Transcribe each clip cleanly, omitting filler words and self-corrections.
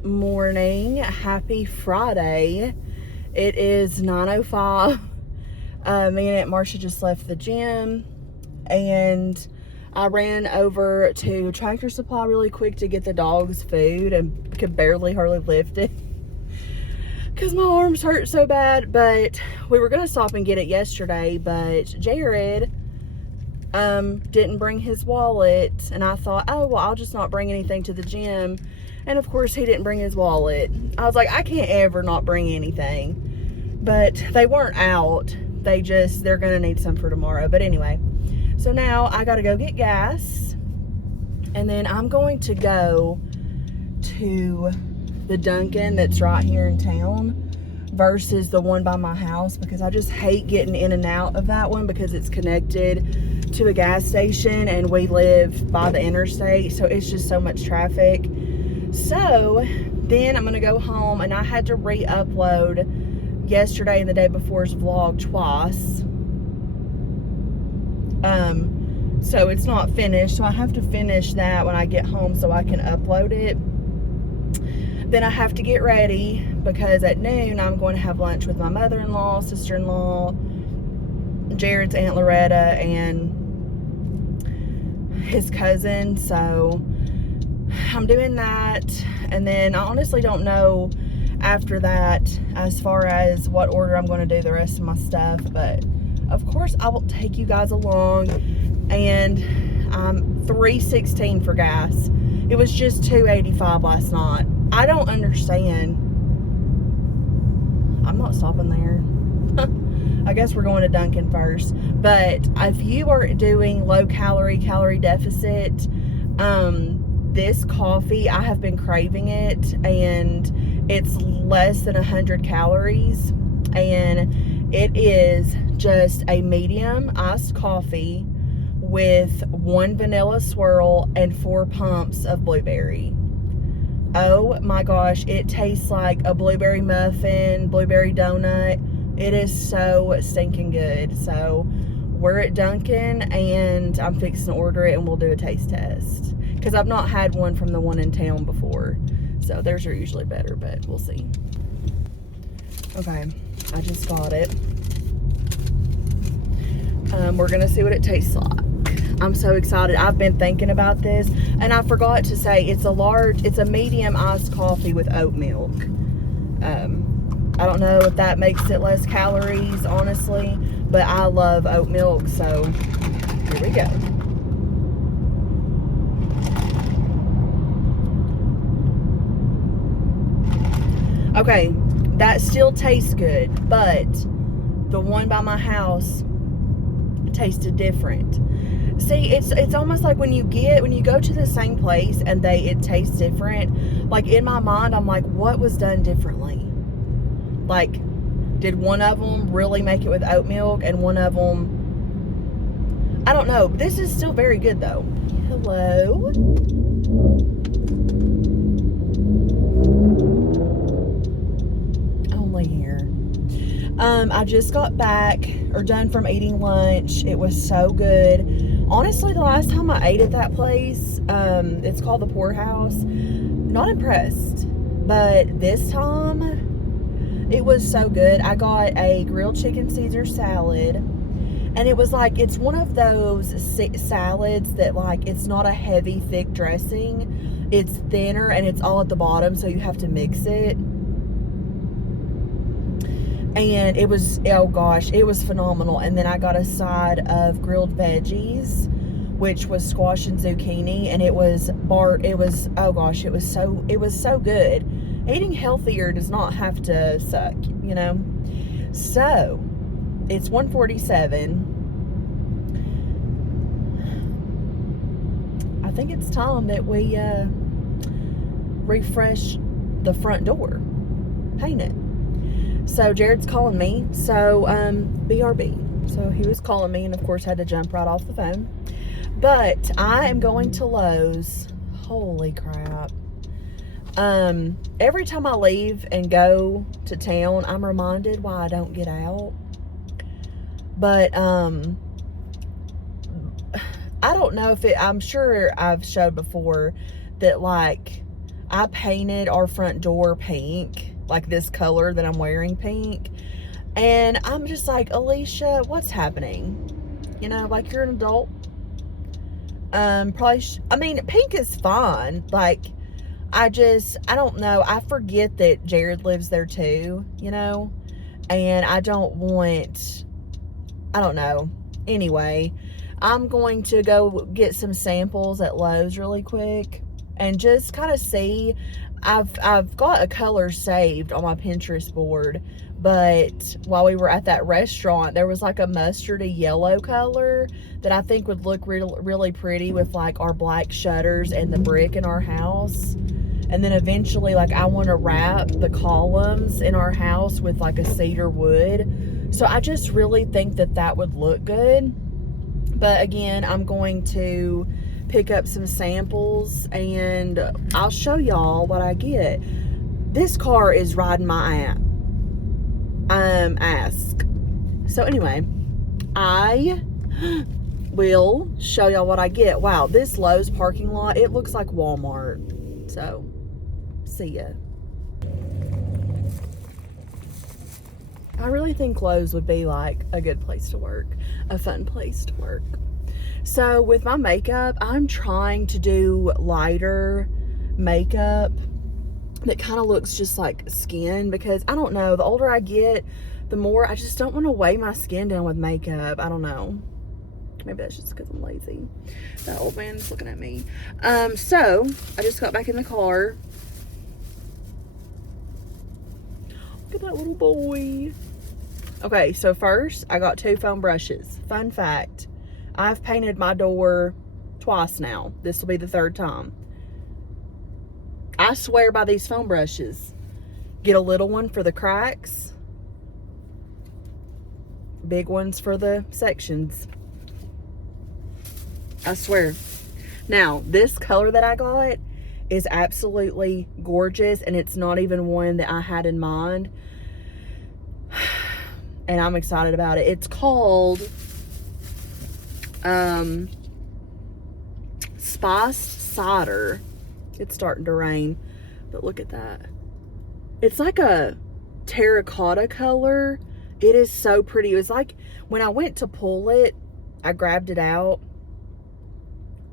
Good morning. Happy Friday. It is 9:05. Me and Aunt Marcia just left the gym, and I ran over to Tractor Supply really quick to get the dogs food and could hardly lift it because my arms hurt so bad. But we were going to stop and get it yesterday, but Jared didn't bring his wallet, and I thought, oh, well, I'll just not bring anything to the gym. And of course he didn't bring his wallet. I was like, I can't ever not bring anything. But they weren't out. They're gonna need some for tomorrow. But anyway, so now I gotta go get gas, and then I'm going to go to the Dunkin that's right here in town versus the one by my house, because I just hate getting in and out of that one because it's connected to a gas station and we live by the interstate, so it's just so much traffic. So then I'm gonna go home, and I had to re-upload yesterday and the day before's vlog twice. So it's not finished, so I have to finish that when I get home so I can upload it. Then I have to get ready because at noon I'm going to have lunch with my mother-in-law, sister-in-law, Jared's Aunt Loretta, and his cousin. So I'm doing that, and then I honestly don't know after that as far as what order I'm going to do the rest of my stuff, but of course I will take you guys along. And I'm $3.16 for gas. It was just $2.85 last night. I don't understand. I'm not stopping there. I guess we're going to Dunkin first. But if you are doing low calorie deficit, this coffee, I have been craving it, and it's less than 100 calories, and it is just a medium iced coffee with 1 vanilla swirl and 4 pumps of blueberry. Oh my gosh, it tastes like a blueberry muffin, blueberry donut. It is so stinking good. So we're at Dunkin, and I'm fixing to order it, and we'll do a taste test, because I've not had one from the one in town before. So theirs are usually better, but we'll see. Okay, I just got it. We're gonna see what it tastes like. I'm so excited. I've been thinking about this, and I forgot to say it's a medium iced coffee with oat milk. I don't know if that makes it less calories, honestly, but I love oat milk, so here we go. Okay, that still tastes good, but the one by my house tasted different. See, it's almost like when you go to the same place and it tastes different. Like in my mind, I'm like, what was done differently? Like, did one of them really make it with oat milk, and one of them, I don't know. This is still very good though. Hello. Only here. I just got back or done from eating lunch. It was so good. Honestly, the last time I ate at that place, it's called the Poorhouse. Not impressed, but this time it was so good. I got a grilled chicken Caesar salad, and it was like, it's one of those salads that, like, it's not a heavy, thick dressing. It's thinner, and it's all at the bottom, so you have to mix it. And it was, oh gosh, it was phenomenal. And then I got a side of grilled veggies, which was squash and zucchini, and it was oh gosh, it was so good. Eating healthier does not have to suck, you know. So it's 1:47. I think it's time that we refresh the front door, paint it. So Jared's calling me, so BRB. So he was calling me, and of course had to jump right off the phone. But I am going to Lowe's. Holy crap. Every time I leave and go to town, I'm reminded why I don't get out. But I don't know if I'm sure I've showed before that, like, I painted our front door pink, like this color that I'm wearing pink. And I'm just like, Alicia, what's happening? You know, like, you're an adult. Probably, I mean, pink is fine. Like, I don't know. I forget that Jared lives there too, you know? And I don't know. Anyway, I'm going to go get some samples at Lowe's really quick and just kind of see. I've got a color saved on my Pinterest board, but while we were at that restaurant, there was like a mustardy yellow color that I think would look really pretty with like our black shutters and the brick in our house. And then eventually, like, I want to wrap the columns in our house with like a cedar wood. So I just really think that that would look good. But again, I'm going to pick up some samples and I'll show y'all what I get. This car is riding my ass. So anyway, I will show y'all what I get. Wow, this Lowe's parking lot, it looks like Walmart. So, see ya. I really think Lowe's would be like a good place to work, a fun place to work. So with my makeup, I'm trying to do lighter makeup that kind of looks just like skin, because I don't know, the older I get, the more I just don't want to weigh my skin down with makeup. I don't know. Maybe that's just because I'm lazy. That old man's looking at me. So I just got back in the car. Look at that little boy. Okay, so first I got 2 foam brushes. Fun fact, I've painted my door twice now. This will be the 3rd time. I swear by these foam brushes. Get a little one for the cracks. Big ones for the sections. I swear. Now, this color that I got is absolutely gorgeous, and it's not even one that I had in mind. And I'm excited about it. It's called Spiced Cider. It's starting to rain, but look at that. It's like a terracotta color. It is so pretty. It was like when I went to pull it, I grabbed it out,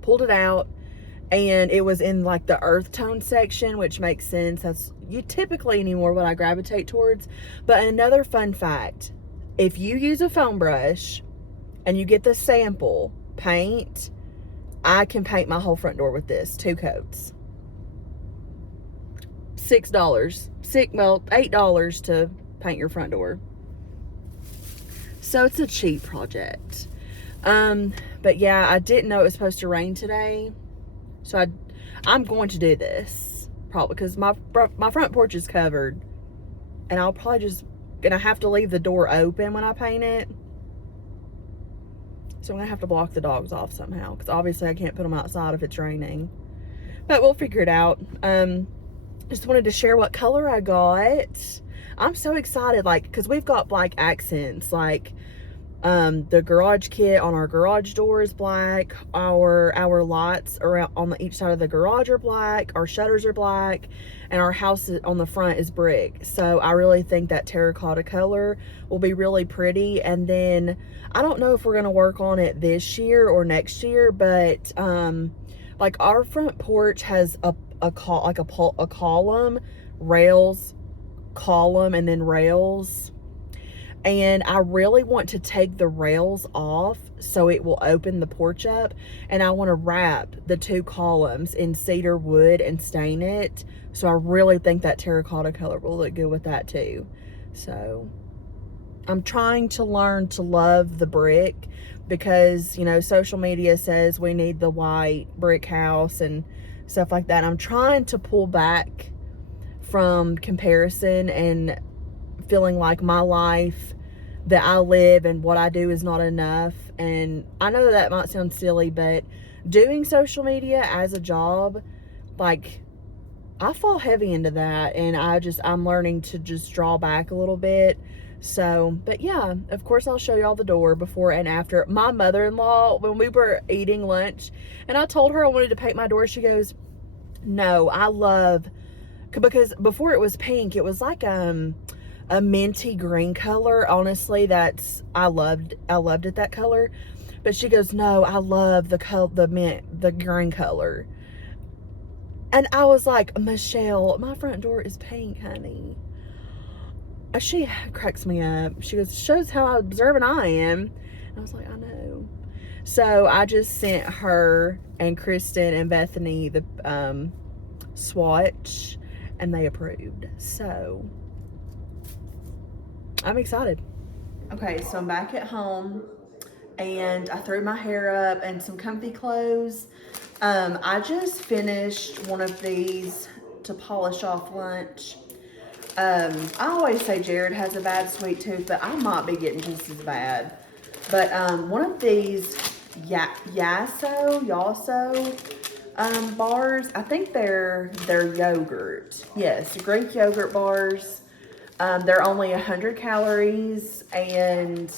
pulled it out, and it was in like the earth tone section, which makes sense. That's you typically anymore what I gravitate towards. But another fun fact, if you use a foam brush and you get the sample paint, I can paint my whole front door with this, 2 coats. $8 to paint your front door. So it's a cheap project. But yeah, I didn't know it was supposed to rain today. So I'm going to do this probably because my front porch is covered, and I'll probably just gonna have to leave the door open when I paint it. So I'm gonna have to block the dogs off somehow, because obviously I can't put them outside if it's raining. But we'll figure it out. Just wanted to share what color I got. I'm so excited, like, because we've got black accents, like the garage kit on our garage door is black, our lights around on each side of the garage are black, our shutters are black, and our house on the front is brick. So I really think that terracotta color will be really pretty. And then I don't know if we're gonna work on it this year or next year, but like our front porch has a column, rails, column, and then rails. And I really want to take the rails off so it will open the porch up. And I want to wrap the 2 columns in cedar wood and stain it. So I really think that terracotta color will look good with that too. So I'm trying to learn to love the brick, because, you know, social media says we need the white brick house and stuff like that. I'm trying to pull back from comparison and feeling like my life that I live and what I do is not enough. And I know that might sound silly, but doing social media as a job, like, I fall heavy into that, and I'm learning to just draw back a little bit. So, but yeah, of course I'll show y'all the door before and after. My mother-in-law, when we were eating lunch and I told her I wanted to paint my door, she goes, No, I love, because before it was pink, it was like a minty green color. Honestly, I loved it, that color. But she goes, no, I love the green color. And I was like, Michelle, my front door is pink, honey. She cracks me up. She goes, shows how observant I am. And I was like, I know. So I just sent her and Kristen and Bethany the swatch, and they approved. So I'm excited. Okay, so I'm back at home, and I threw my hair up and some comfy clothes. I just finished one of these to polish off lunch. I always say Jared has a bad sweet tooth, but I might be getting just as bad. But one of these Yasso bars, I think they're yogurt. Yes, Greek yogurt bars. They're only 100 calories, and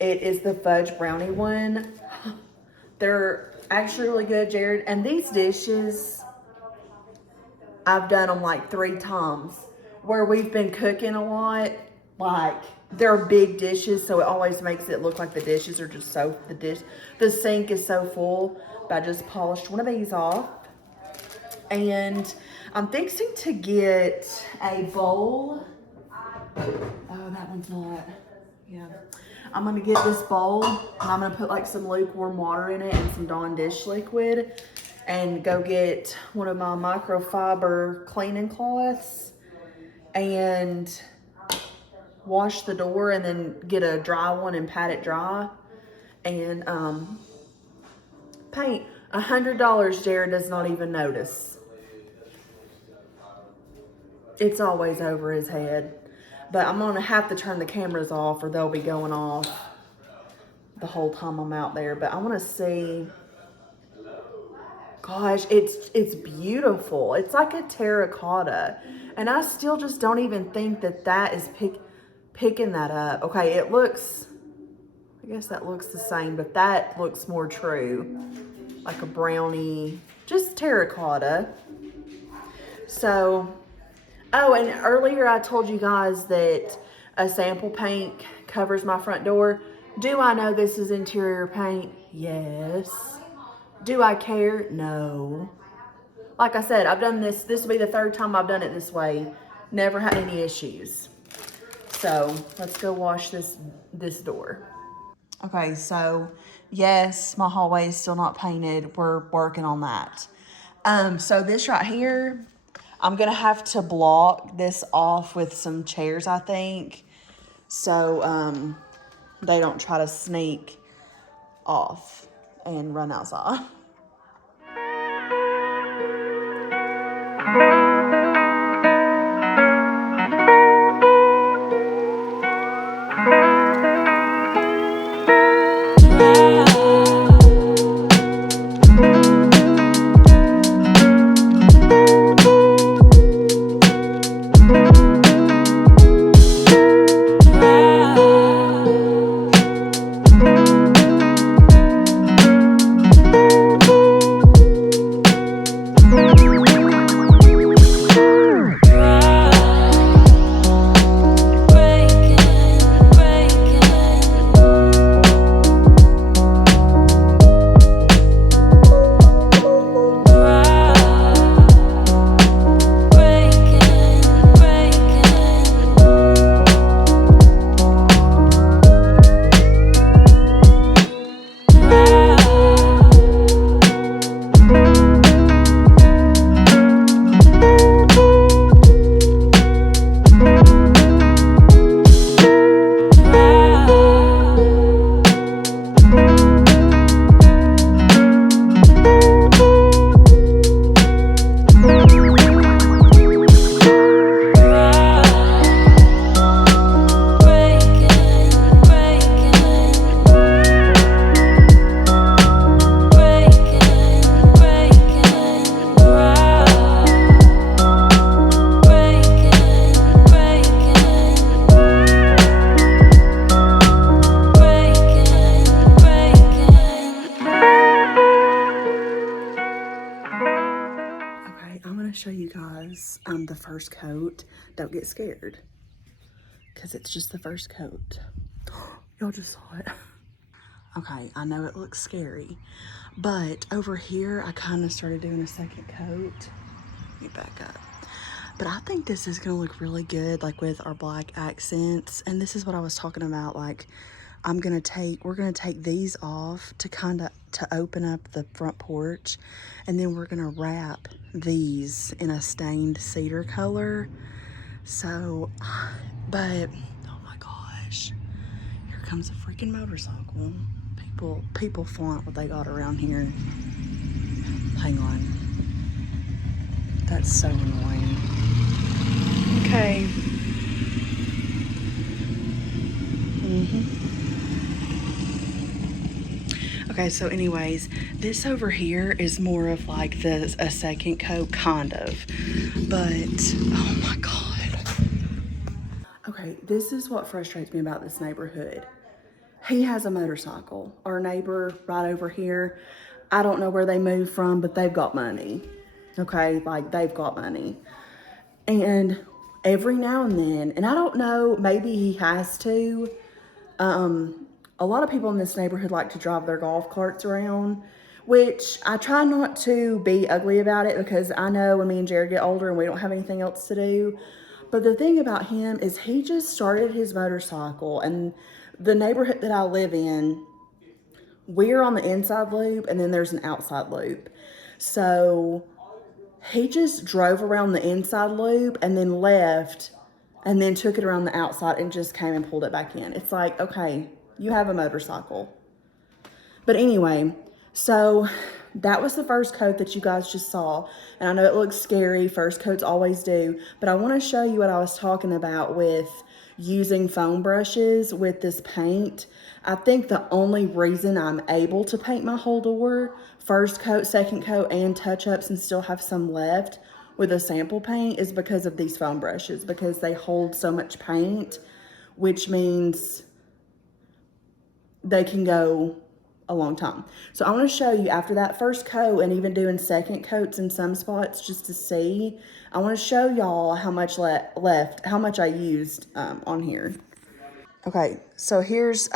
it is the fudge brownie one. They're actually really good, Jared. And these dishes, I've done them like 3 times. Where we've been cooking a lot, like they're big dishes, so it always makes it look like the dishes are just the sink is so full. But I just polished one of these off, and I'm fixing to get a bowl. Oh, that one's not. Yeah. I'm gonna get this bowl, and I'm gonna put like some lukewarm water in it and some Dawn dish liquid, and go get one of my microfiber cleaning cloths and wash the door, and then get a dry one and pat it dry, and paint. $100. Jared does not even notice. It's always over his head. But I'm gonna have to turn the cameras off, or they'll be going off the whole time I'm out there. But I want to see. Gosh, it's beautiful. It's like a terracotta, and I still just don't even think that is picking that up. Okay, it looks, I guess that looks the same, but that looks more true, like a brownie, just terracotta. So, oh, and earlier I told you guys that a sample paint covers my front door. Do I know this is interior paint? Yes. Do I care? No. Like I said, I've done this. This will be the 3rd time I've done it this way. Never had any issues. So let's go wash this door. Okay, so yes, my hallway is still not painted. We're working on that. So this right here, I'm gonna have to block this off with some chairs, I think, so they don't try to sneak off and run outside. want to show you guys the first coat. Don't get scared, because it's just the first coat. Y'all just saw it. Okay, I know it looks scary, but over here I kind of started doing a second coat. Let me back up. But I think this is gonna look really good, like with our black accents. And this is what I was talking about, like we're gonna take these off to open up the front porch, and then we're gonna wrap these in a stained cedar color. So, but oh my gosh, here comes a freaking motorcycle. People flaunt what they got around here. Hang on. That's so annoying. Okay. Okay, so anyways, this over here is more of like a second coat, kind of. But, oh my God. Okay, this is what frustrates me about this neighborhood. He has a motorcycle. Our neighbor right over here, I don't know where they moved from, but they've got money. Okay, like they've got money. And every now and then, and I don't know, maybe he has to, a lot of people in this neighborhood like to drive their golf carts around, which I try not to be ugly about it, because I know when me and Jared get older and we don't have anything else to do. But the thing about him is he just started his motorcycle, and the neighborhood that I live in, we're on the inside loop and then there's an outside loop. So he just drove around the inside loop and then left and then took it around the outside and just came and pulled it back in. It's like, okay, you have a motorcycle. But anyway, so that was the first coat that you guys just saw. And I know it looks scary, first coats always do, but I want to show you what I was talking about with using foam brushes with this paint. I think the only reason I'm able to paint my whole door, first coat, second coat, and touch-ups, and still have some left with a sample paint, is because of these foam brushes, because they hold so much paint, which means they can go a long time. So I want to show you after that first coat, and even doing second coats in some spots just to see. I want to show y'all how much left, how much I used on here. Okay, so here's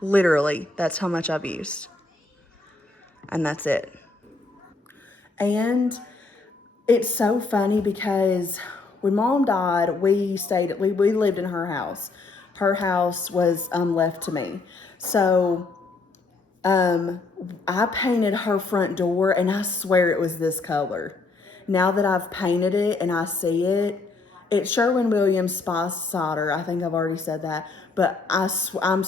literally, that's how much I've used. And that's it. And it's so funny because when Mom died, we lived in her house. Her house was left to me. So I painted her front door, and I swear it was this color. Now that I've painted it and I see it, it's Sherwin Williams Spice Cider. I think I've already said that. But I'm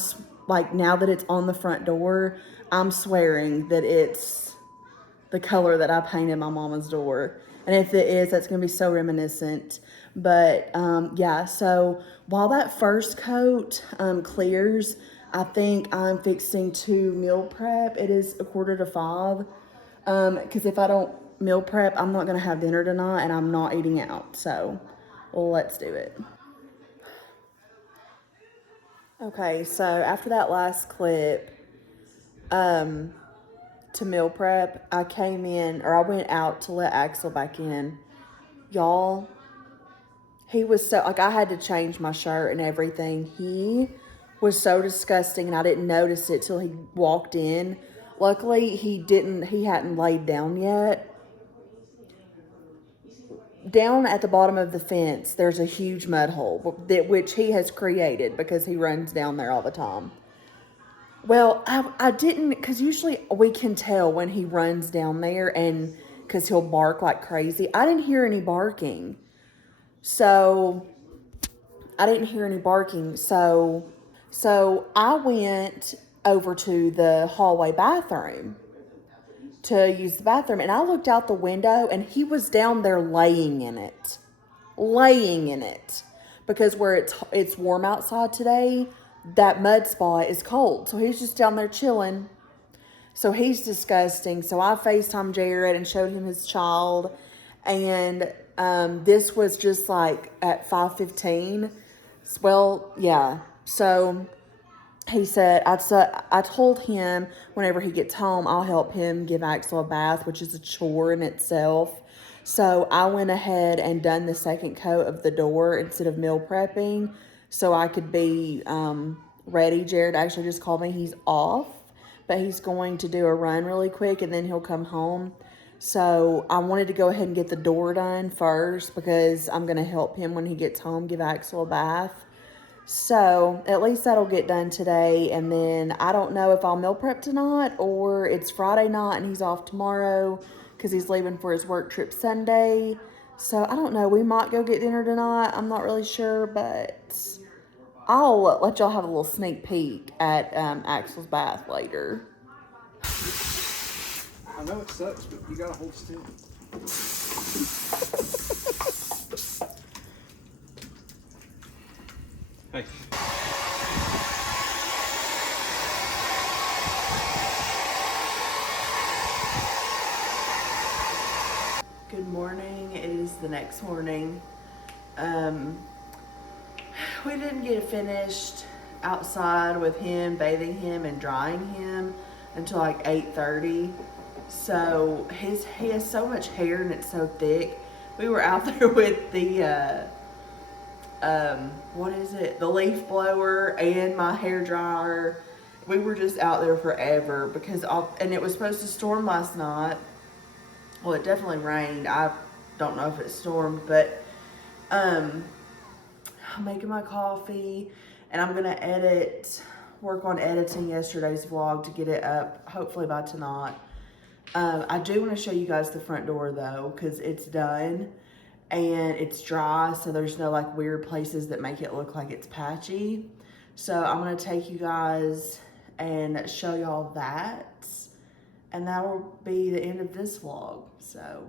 like, now that it's on the front door, I'm swearing that it's the color that I painted my mama's door. And if it is, that's going to be so reminiscent. But yeah, so while that first coat clears, I think I'm fixing to meal prep. It is 4:45. Because if I don't meal prep, I'm not going to have dinner tonight, and I'm not eating out. So let's do it. Okay, so after that last clip, to meal prep, I went out to let Axel back in. Y'all, he was so, like, I had to change my shirt and everything. He was so disgusting, and I didn't notice it till he walked in. Luckily, he hadn't laid down yet. Down at the bottom of the fence, there's a huge mud hole, which he has created because he runs down there all the time. Well, I didn't, because usually we can tell when he runs down there, and because he'll bark like crazy. I didn't hear any barking. So I went over to the hallway bathroom to use the bathroom, and I looked out the window, and he was down there laying in it, because where it's warm outside today, that mud spot is cold, so he's just down there chilling. So he's disgusting. So I FaceTimed Jared and showed him his child, and this was just like at 5:15. Well, yeah. So he said, I told him whenever he gets home, I'll help him give Axel a bath, which is a chore in itself. So I went ahead and done the second coat of the door instead of meal prepping so I could be ready. Jared actually just called me. He's off, but he's going to do a run really quick and then he'll come home. So I wanted to go ahead and get the door done first because I'm going to help him when he gets home, give Axel a bath. So at least that'll get done today. And then I don't know if I'll meal prep tonight or it's Friday night and he's off tomorrow because he's leaving for his work trip Sunday. So I don't know. We might go get dinner tonight. I'm not really sure, but I'll let y'all have a little sneak peek at Axel's bath later. I know it sucks, but you gotta hold still. Hey. Good morning. It is the next morning. We didn't get finished outside with him, bathing him and drying him until like 8:30. So he has so much hair and it's so thick. We were out there with the what is it? The leaf blower and my hair dryer. We were just out there forever because and it was supposed to storm last night. Well, it definitely rained. I don't know if it stormed, but I'm making my coffee and I'm gonna work on editing yesterday's vlog to get it up hopefully by tonight. I do want to show you guys the front door though, because it's done and it's dry, so there's no like weird places that make it look like it's patchy. So I'm gonna take you guys and show y'all that, and that will be the end of this vlog. So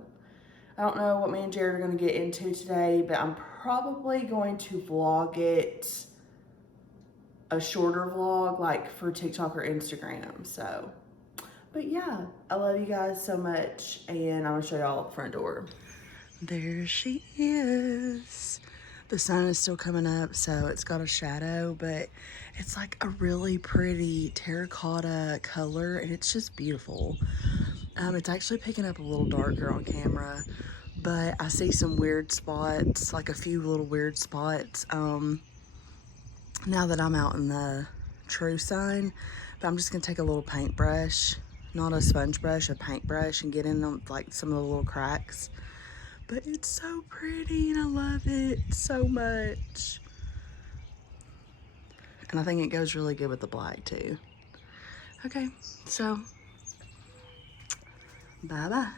I don't know what me and Jared are gonna get into today, but I'm probably going to vlog it, a shorter vlog like for TikTok or Instagram. So, but yeah, I love you guys so much, and I'm gonna show y'all the front door. There she is. The sun is still coming up, so it's got a shadow, but it's like a really pretty terracotta color, and it's just beautiful. It's actually picking up a little darker on camera, but I see some weird spots, like a few little weird spots, now that I'm out in the true sun. But I'm just gonna take a little paintbrush, not a sponge brush, a paintbrush, and get in them, like some of the little cracks. But it's so pretty and I love it so much. And I think it goes really good with the black too. Okay, so bye-bye.